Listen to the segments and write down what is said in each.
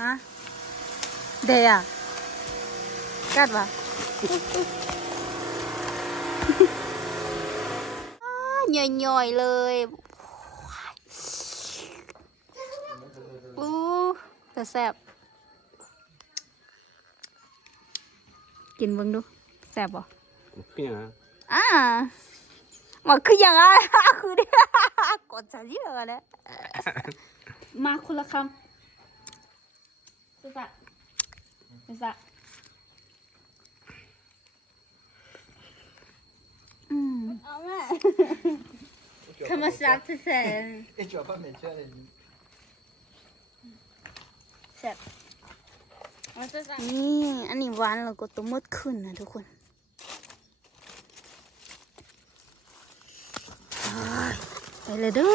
ฮะเดียกัดวะย่อยๆเลยอู้แต่แซ่บกินเบิ่งดูแซ่บบ่그냥อ่ามาคืออย่างอะคือเด้อกดจะเยอะเลย มาคนละคำสุสะสุสะอืมเอาแม่ธรรมชาติแสน Et tu vas pas mettre ça à la limite. แซ่บนี่ อันนี้หวานแล้วก็ตัวมดขึ้นนะทุกคนไปเลยเด้อ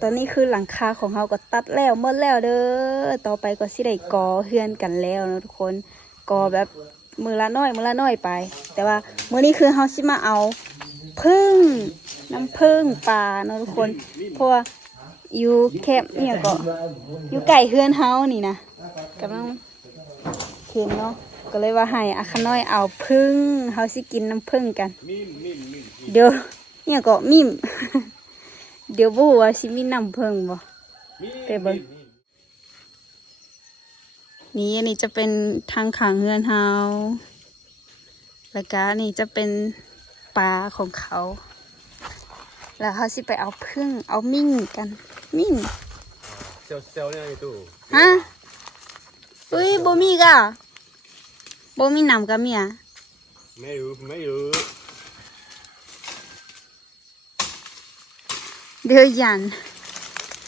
ตอนนี้คือหลังคาของเราก็ตัดแล้วหมดแล้วเด้อ ต่อไปก็สิได้กอเฮือนกันแล้วนะทุกคนกอแบบมือละน้อยมือละน้อยไป แต่ว่ามือนี้คือเฮาสิมาเอาพึ่งน้ำพึ่งปลาเนาะทุกคน เพราะว่าอยู่แคบเนี่ยก็อยู่ไก่เฮือนเฮานี่นะกำลังเค็มเนาะก็เลยว่าให้อาคน้อยเอาพึ่งเฮาสิกินน้ำพึ่งกัน เดี๋ยวเนี่ยก็มิม เดี๋ยวบ่ว่าสิมีน้ำเพิ่งบ่ไปเบิ้งนี่อันนี้จะเป็นทางขางเฮือนเฮาแล้วก็นี่จะเป็นปลาของเขา แล้วเขาสิไปเอาพึ่งเอามิ่งกันมิ่งเซลเซลเนี่ยอยู่ตู้ฮะอุ้ยบ่มีกะบ่มีน้ำกะเมียไม่รู้ไม่รู้ เดือยยัน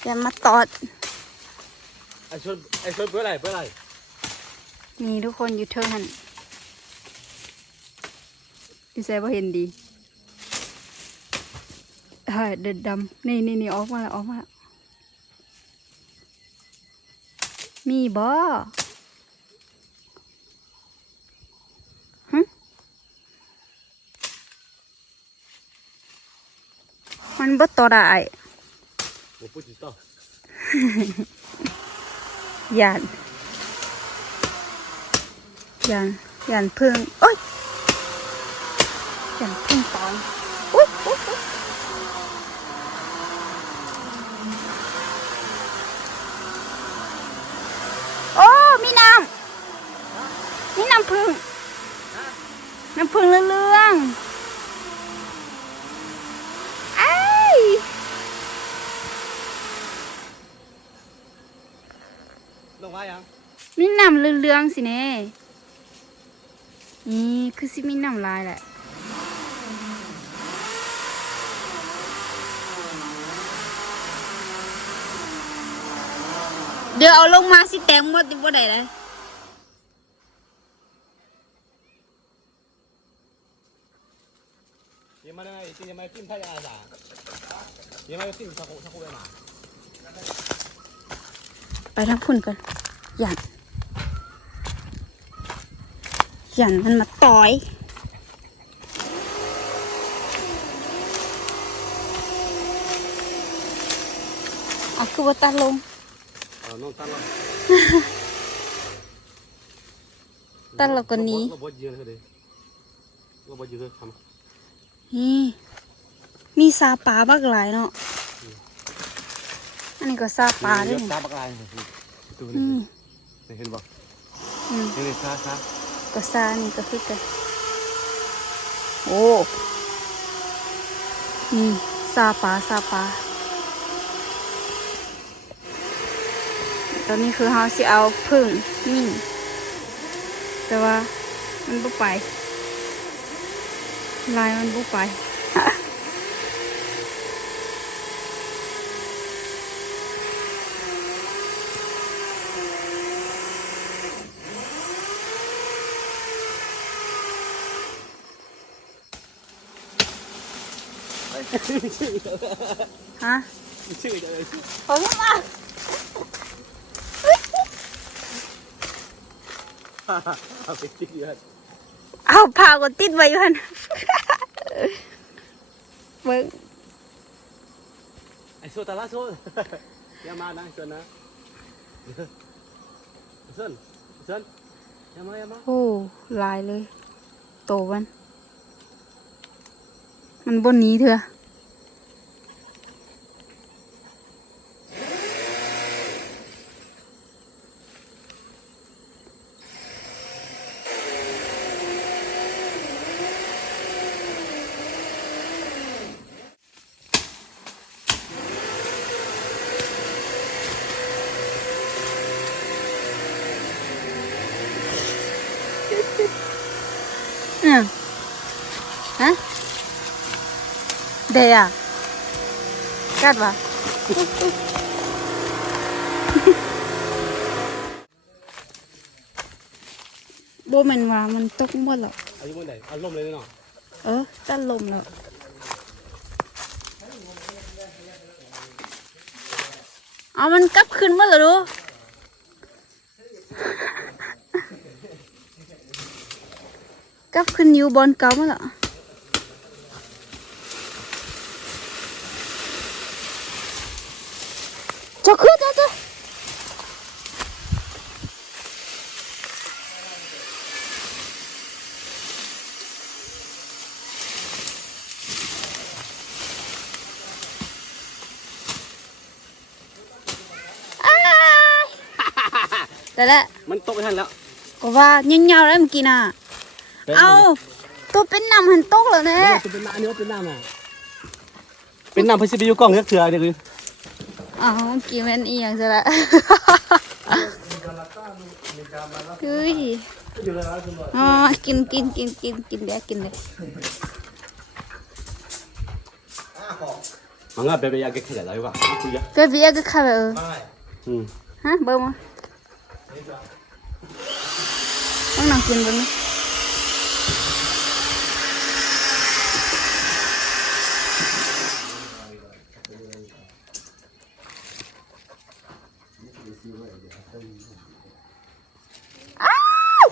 อย่ามาตอด ไอชนไอชนเพื่ออะไรเพื่ออะไรนี่ทุกคนอยู่เทิงหันดิแซ่บเห็นดีเฮ้ยเด็ดดำนี่นี่นี่ออกมาแล้วออกมาแล้วมีบ่ เบิดตัวได้ยานยานยานพึ่งโอ้ยยานพึ่งตอนอุ้ยอุ้ยโอ้มีน้ำมีน้ำพึ่งน้ำพึ่งเลื่อน น้ำเรืองๆสิเน่นี่คือสิมีน้ำลายแหละเดี๋ยวเอาลงมาสิแตงหมดบ่ได้เลยยังไม่ได้ยังไม่ได้กินไทยอาสายังไม่ได้กินทักคทักคเลยมาไปทางคุณกัน ยันมันมาต่อยอาคือว่าตาลงตาลงกันนี้นี่มีซาปลาบักหลายเนาะ อันนี้ก็ซาปลาด้วยซาปาบักหลายตันี่เห็นบ่นี่ซาซา ก็ซานี่ก็คือกันโอ้นี่ซาปลาซาปลาตอนนี้คือเฮาสิเอาพึ่งนี่ แต่ว่ามันบ่ไปลายมันบ่ไป ฮะชื่อจะเลยชื่อผมมาเอาไปติ๊กเยอะเอาพาก็ติดไว้อยู่หั่นเบิ่งไอ้โซตาละโซอย่ามานะเชิญนะเชิญเชิญอย่ามาอย่ามาโอ้ลายเลย โตมัน มันบนนี้เถอะ อืมฮะ เดียกัดวะโบแมันว่ามันตกหมดแล้วอายุมันไหนอารมณ์เลยเนาะ เออตันลมแล้ว เอามันกลับขึ้นมาแล้วดู กลับขึ้นอยู่บนเก่ามาแล้วจะขึ้นจะจะอ้าย แต่ละมันตกไปทันแล้วก็ว่าเงี้ยวๆแล้วเมื่อกี้น่ะเอาตัวเป็นนำหันตกแล้วนะเป็นน้ำอันนี้ว่าเป็นน้ำอะเป็นน้ำเพื่อสิไปอยู่กล้องเลือกเถื่อเดี๋ยวคืออ๋อเมื่อกี้มันอีหยังซะละ เฮ้ยอ๋อกินกินกินกินกินเดี๋ยวกินเลยมันก็เป็นไปยาเก็บขยะอะไรวะคุยอะ ก็เบียก็เข้าไปเอออืมฮะเบิ่งมา ต้องนั่งกินเบิ่งนะอ้าว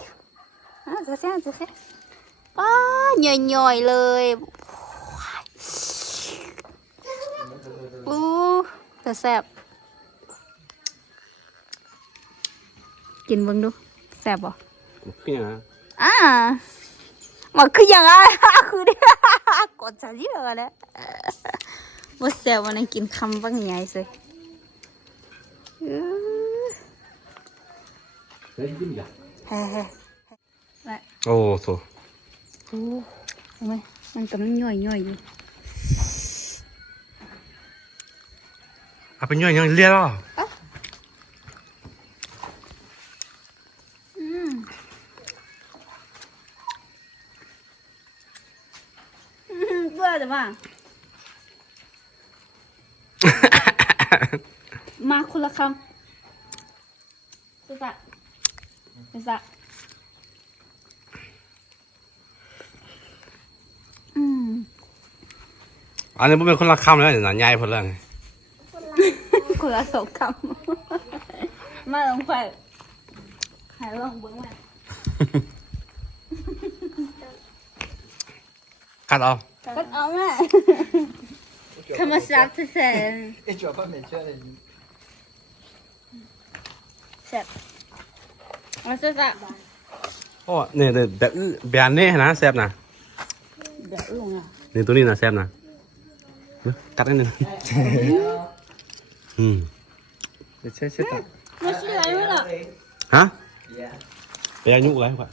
อะจะแซ่จะแซ่ป้าหน่อยๆเลยอู้จะแซ่บ กินเบิ่งดูแซ่บบ่คืออย่างนั้นอ่ามันคืออย่างไรคือเด้กดจะเยอะเลยบ่แซ่บวันนั้นกินคำบางใหญ่สิอื้อเฮ้ยยิ้มอย่าเฮ้เฮ้และโอ้โถโอ้เห็นไหมมันกำลังย่อยย่อยๆอยู่เอาเป็นย่อยยังเลี้ยหรออืมอืมเบื่อ แต่ว่า มาคนละคำไปสักไปสักอืมอันนี้ผมเป็นคนละคำแล้วเดี๋ยวหนาใหญ่พอแล้วไงคนละสองคำมาลองไปหายลองเบิ้งมากัด เอาก็เอาแม่ธรรมชาติแสน Et tu vas pas mettre ça là. แซ่บเอาซะจ้ะโอ้เนี่ยเนี่ยแบบแบบนี้นะแซ่บนะเดี๋ยวลงอะนี่ตัวนี้นะแซ่บนะนะกัดนิดนึงอืม Mais c'est c'est pas. ไม่ใช่อะไรไม่หรอกฮะ Yeah. ไปอายุอะไรกว่า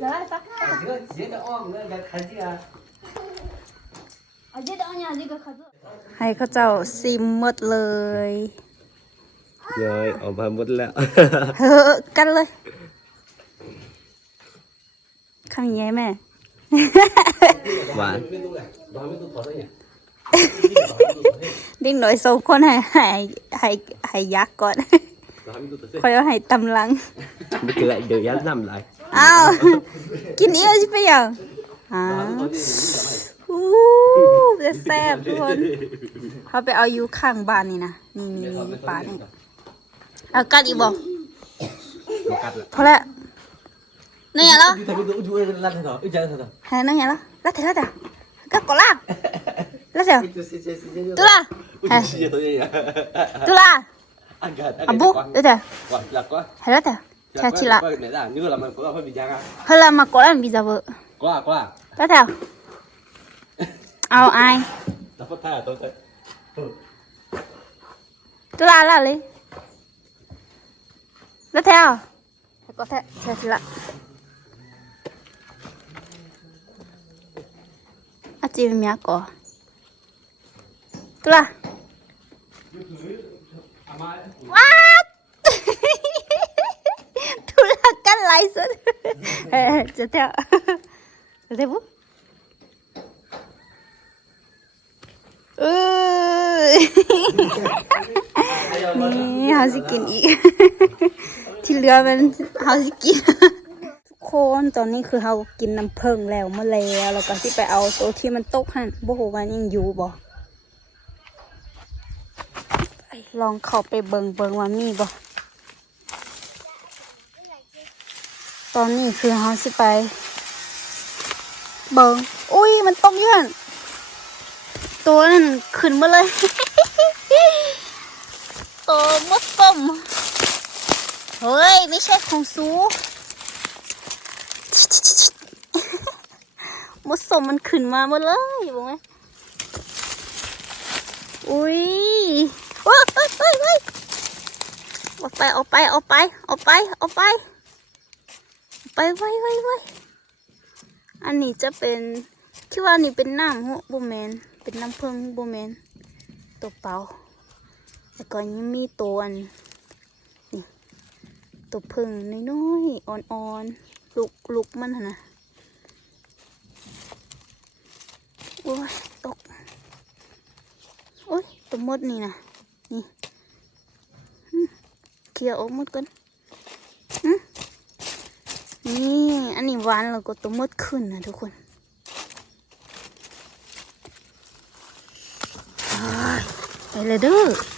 เดี๋ยวสัก Tu vois, tu viens de oh, là, il a crédit à. เอาเดี๋ยวเอาเนี่ยนี่ก็เขา ให้เขาเจ้าซิมหมดเลย rồi ở bà mất lẹ เฮ้อกันเลยข้างใหญ่แม่ và เด็กหน่อยสองคนให้ให้ให้ให้ยักษ์ก่อนคอยเอาให้ตำลัง cái lại được dám nằm lại อ้าว กินเอี้ยวใช่ไหมยังอ่า จะแซ่บทุกคนเขาไปเอาอยู่ข้างบ้านนี่นะนี่นี่นี่ปลานี่เอากัดอีกบอกกัดละพอแล้วนี่ไงล่ะอยู่ทำไมตัวอยู่เล่นเถอะอีจังเถอะ hả nó nhà đó lá thì lá à các có lá lá sao Itu si si si si. tu la อุ้ยเชี่ยตัวใหญ่ tu la อันกัด à bố đây nè ก่อนหลักก็ hay lá à cha chị lạ ไหนด่างนี่ก็เรามันก็เราพี่ยังอะ hay là mà có làm bây giờ vợ กว่ากว่า lá theo ao ai เร ao ai dapat thả tôi thấy ừ. tôi là là đi tiếp theo có thể sẽ là à chị mẹ có tôi là What? tôi là cái lái xuống. Tiếp theo. Tiếp theo. นี่เขาสิกินอีก ที่เหลือมันเขาสิกิน ทุกคนตอนนี้คือเขากินน้ำผึ้งแล้วเมาแล้วแล้วก็ที่ไปเอาตัวที่มันตกหันโบ่ฮู้ว่ายังอยู่บ่ลองเข้าไปเบิงเบิงว่ามีบ่ตอนนี้คือเขาสิไป เบิงอุ้ยมันตกยู่นตัวนั้นขึ้นมาเลย ตมดส้มเฮ้ย ไม่ใช่ของซูมดสมมันขึ้นมาหมดเลยบอกไหมอุ้ยเฮ้ยเฮ้ยเฮ้ยออกไปออกไปออกไปออกไปออกไปออกไปไว้ไว้ไว้อันนี้จะเป็นคิดว่านี่เป็นน้ำหัวบูแมนเป็นน้ำผึ้งบูแมนตัวเปล่า แล้วก็ยังมีตัวนี่ตัวพึ่งน้อยๆอ่อนๆลูกลูกมันนะโอ้ยตก โอ้ยตัวมดนี่นะนี่เคลียร์ออกมดก่อนนี่อันนี้หวานแล้วก็ตัวมดขึ้นนะทุกคนไปเลยเด้อ